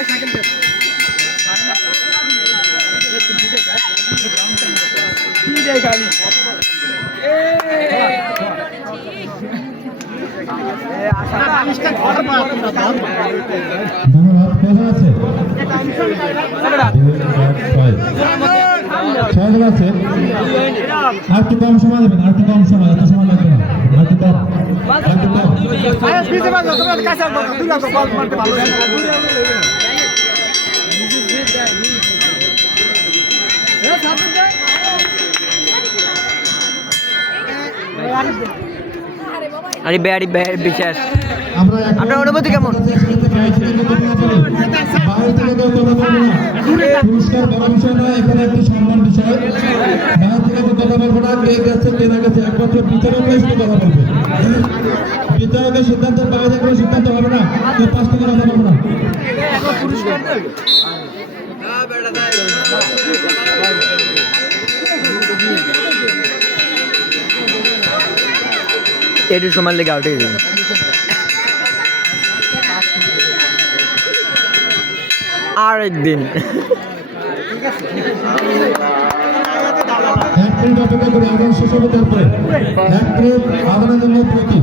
আর একটু কম সময় দেবেন, আর একটু কম সময়, এত সময় লাগবে না, আর একটু কম, আরে ব্যারি বিশ্বাস আপনার অনুভূতি কেমন? পুরস্কার বড় বিষয় নয়, এখানে একটি সম্মান বিষয়। বাইরে থেকে কথা বলবো না, কে গেছে কে না গেছে, একমাত্র বিচারকরা শুধু কথা বলবে। বিচারকের সিদ্ধান্তের বাইরে কোনো সিদ্ধান্ত হবে না, কেউ পাশ থেকে কথা বলবো না। একটু সময় লেগে আউটে গেছে। আর একদিন এক মিনিট অপেক্ষা করে আদান শেষ হবে, তারপরে এক মিনিট আদানের জন্য প্রতি